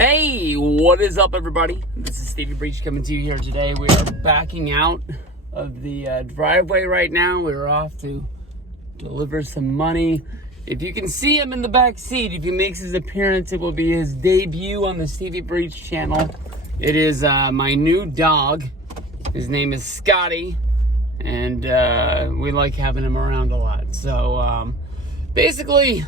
Hey, what is up, everybody? This is Stevie Breach coming to you here today. We are backing out of the driveway right now. We're off to deliver some money. If you can see him in the back seat, if he makes his appearance, it will be his debut on the Stevie Breach channel. It is my new dog. His name is Scotty, and we like having him around a lot. So basically,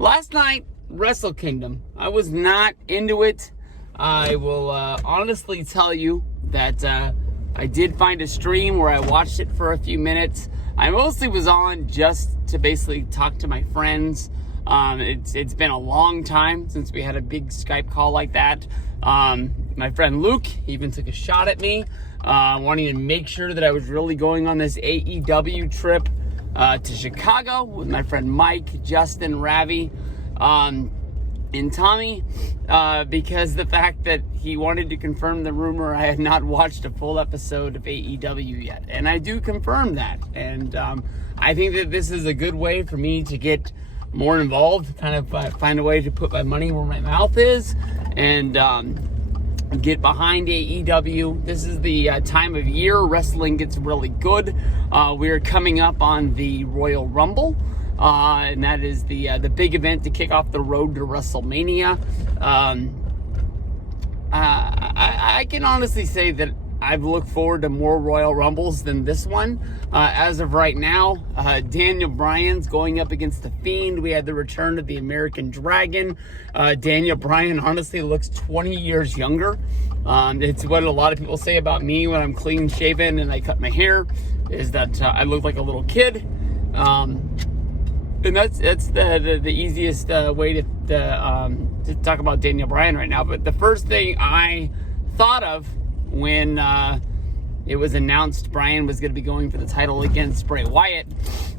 last night, Wrestle Kingdom. I was not into it. I will honestly tell you that I did find a stream where I watched it for a few minutes. I mostly was on just to basically talk to my friends. It's been a long time since we had a big Skype call like that. My friend Luke even took a shot at me, wanting to make sure that I was really going on this AEW trip to Chicago with my friend Mike, Justin, Ravi, and Tommy, because the fact that he wanted to confirm the rumor I had not watched a full episode of AEW yet. And I do confirm that. And I think that this is a good way for me to get more involved, kind of find a way to put my money where my mouth is, and get behind AEW. This is the time of year wrestling gets really good. We're coming up on the Royal Rumble. And that is the big event to kick off the road to WrestleMania. I can honestly say that I've looked forward to more Royal Rumbles than this one. As of right now, Daniel Bryan's going up against The Fiend. We had the return of the American Dragon. Daniel Bryan honestly looks 20 years younger. It's what a lot of people say about me when I'm clean shaven and I cut my hair, is that I look like a little kid. And that's the easiest way to talk about Daniel Bryan right now. But the first thing I thought of when it was announced Bryan was going to be going for the title against Bray Wyatt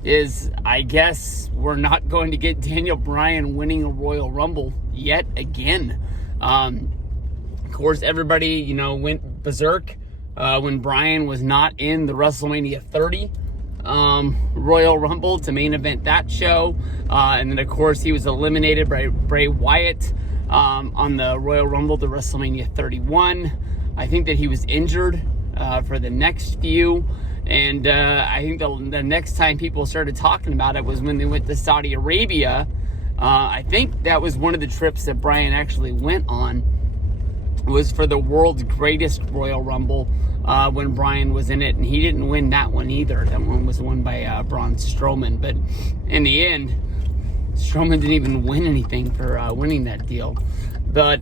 is, I guess we're not going to get Daniel Bryan winning a Royal Rumble yet again. Of course, everybody, went berserk when Bryan was not in the WrestleMania 30 Royal Rumble to main event that show, and then of course he was eliminated by Bray Wyatt on the Royal Rumble to WrestleMania 31. I think that he was injured for the next few, and I think the next time people started talking about it was when they went to Saudi Arabia. I think that was one of the trips that Bryan actually went on, was for the world's greatest Royal Rumble, when Bryan was in it, and he didn't win that one either. That one was won by Braun Strowman, but in the end, Strowman didn't even win anything for winning that deal. But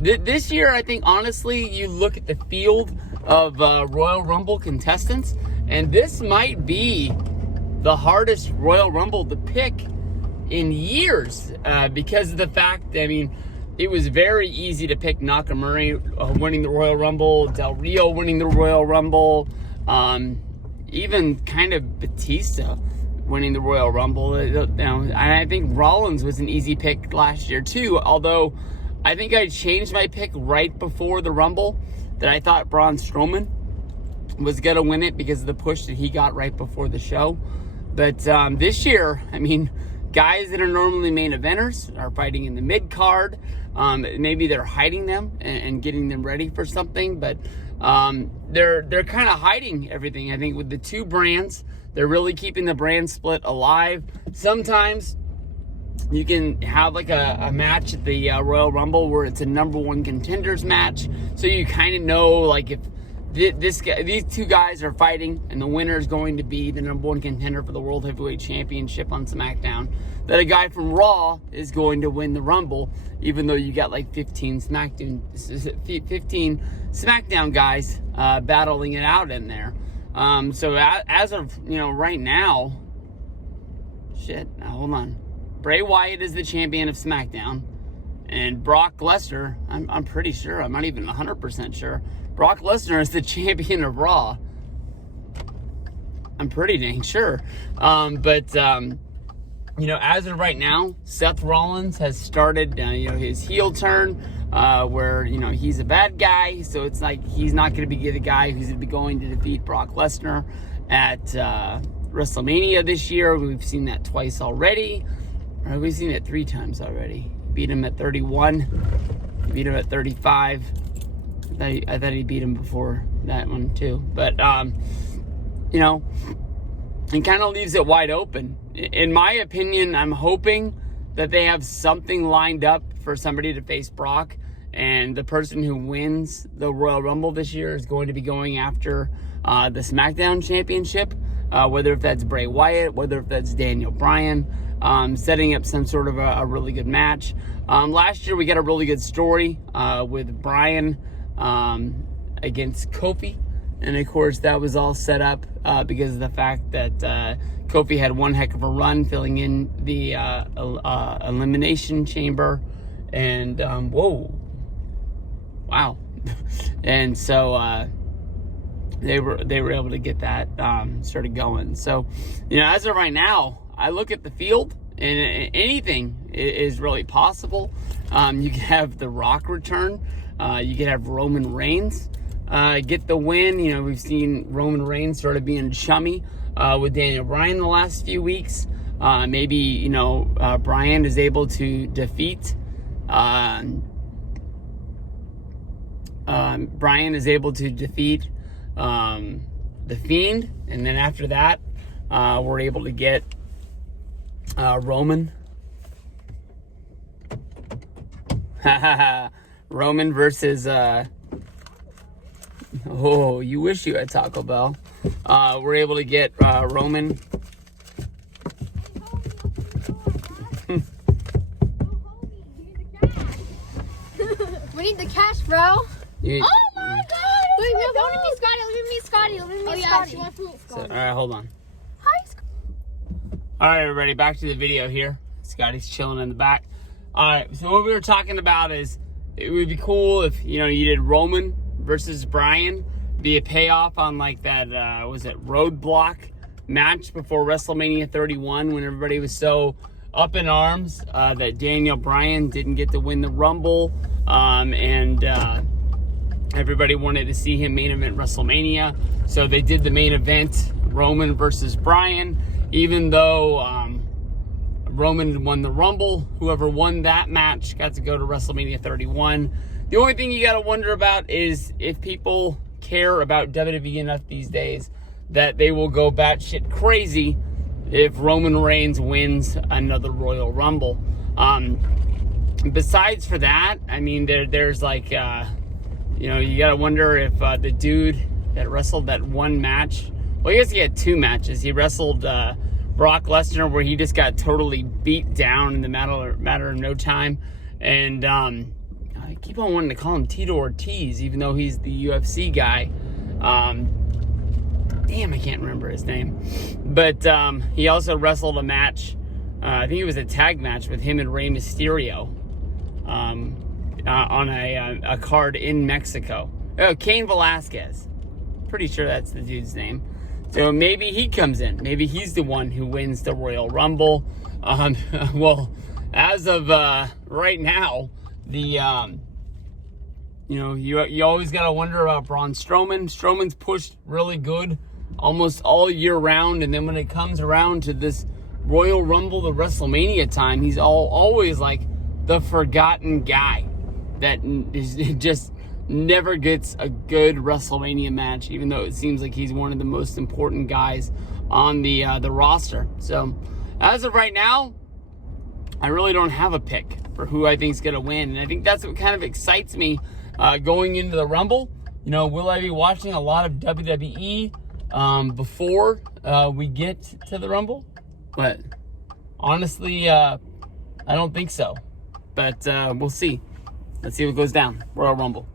this year, I think, honestly, you look at the field of Royal Rumble contestants, and this might be the hardest Royal Rumble to pick in years, because of the fact, it was very easy to pick Nakamura winning the Royal Rumble, Del Rio winning the Royal Rumble, even kind of Batista winning the Royal Rumble. I think Rollins was an easy pick last year too, although I think I changed my pick right before the Rumble, that I thought Braun Strowman was going to win it because of the push that he got right before the show. But this year, guys that are normally main eventers are fighting in the mid-card. Maybe they're hiding them and getting them ready for something, but they're kind of hiding everything. I think with the two brands, they're really keeping the brand split alive. Sometimes you can have like a match at the Royal Rumble where it's a number one contenders match, so you kind of know, like, if these two guys are fighting and the winner is going to be the number one contender for the World Heavyweight Championship on SmackDown, that a guy from Raw is going to win the Rumble, even though you got like 15 SmackDown guys battling it out in there. So as of right now, hold on. Bray Wyatt is the champion of SmackDown, and Brock Lesnar, I'm pretty sure, I'm not even 100% sure, Brock Lesnar is the champion of Raw. I'm pretty dang sure. But as of right now, Seth Rollins has started, his heel turn, where, he's a bad guy. So it's like he's not going to be the guy who's going to be going to defeat Brock Lesnar at WrestleMania this year. We've seen that twice already. We've seen it 3 times already. Beat him at 31. Beat him at 35. I thought he beat him before that one too. But, you know, it kind of leaves it wide open. In my opinion, I'm hoping that they have something lined up for somebody to face Brock. And the person who wins the Royal Rumble this year is going to be going after the SmackDown Championship. Whether if that's Bray Wyatt, whether if that's Daniel Bryan. Setting up some sort of a really good match. Last year we got a really good story with Bryan against Kofi. And of course that was all set up because of the fact that Kofi had one heck of a run filling in the Elimination Chamber. And wow. And so they were able to get that started going. So, you know, as of right now, I look at the field and anything is really possible. You could have The Rock return. You could have Roman Reigns get the win. You know, we've seen Roman Reigns sort of being chummy with Daniel Bryan the last few weeks. Maybe, you know, Bryan is able to defeat The Fiend, and then after that, we're able to get Roman. Roman versus oh, you wish you had Taco Bell. We're able to get Roman. We need the cash, bro. You, oh my God! Wait, no, let me meet Scotty. Let me meet Scotty. Let me meet Scotty. She wants to meet Scotty. So, all right, hold on. Hi, Scotty. All right, everybody, back to the video here. Scotty's chilling in the back. All right, so what we were talking about is it would be cool if, you know, you did Roman versus Bryan, be a payoff on like that, was it Roadblock match before WrestleMania 31 when everybody was so up in arms that Daniel Bryan didn't get to win the Rumble, and everybody wanted to see him main event WrestleMania. So they did the main event, Roman versus Bryan, even though Roman won the Rumble. Whoever won that match got to go to WrestleMania 31. The only thing you got to wonder about is if people care about WWE enough these days that they will go batshit crazy if Roman Reigns wins another Royal Rumble. Besides for that, I mean, there's like, you know, you got to wonder if the dude that wrestled that one match, well, I guess he had two matches. He wrestled Brock Lesnar, where he just got totally beat down in the matter of no time. And I keep on wanting to call him Tito Ortiz, even though he's the UFC guy. Damn, I can't remember his name. But he also wrestled a match, I think it was a tag match with him and Rey Mysterio on a card in Mexico. Oh, Cain Velasquez. Pretty sure that's the dude's name. So maybe he comes in. Maybe he's the one who wins the Royal Rumble. Well, as of right now, the you know, you always gotta wonder about Braun Strowman. Strowman's pushed really good almost all year round, and then when it comes around to this Royal Rumble, the WrestleMania time, he's always like the forgotten guy that just never gets a good WrestleMania match, even though it seems like he's one of the most important guys on the roster. So as of right now, I really don't have a pick for who I think is going to win. And I think that's what kind of excites me going into the Rumble. You know, will I be watching a lot of WWE before we get to the Rumble? But honestly, I don't think so. But we'll see. Let's see what goes down. Royal Rumble.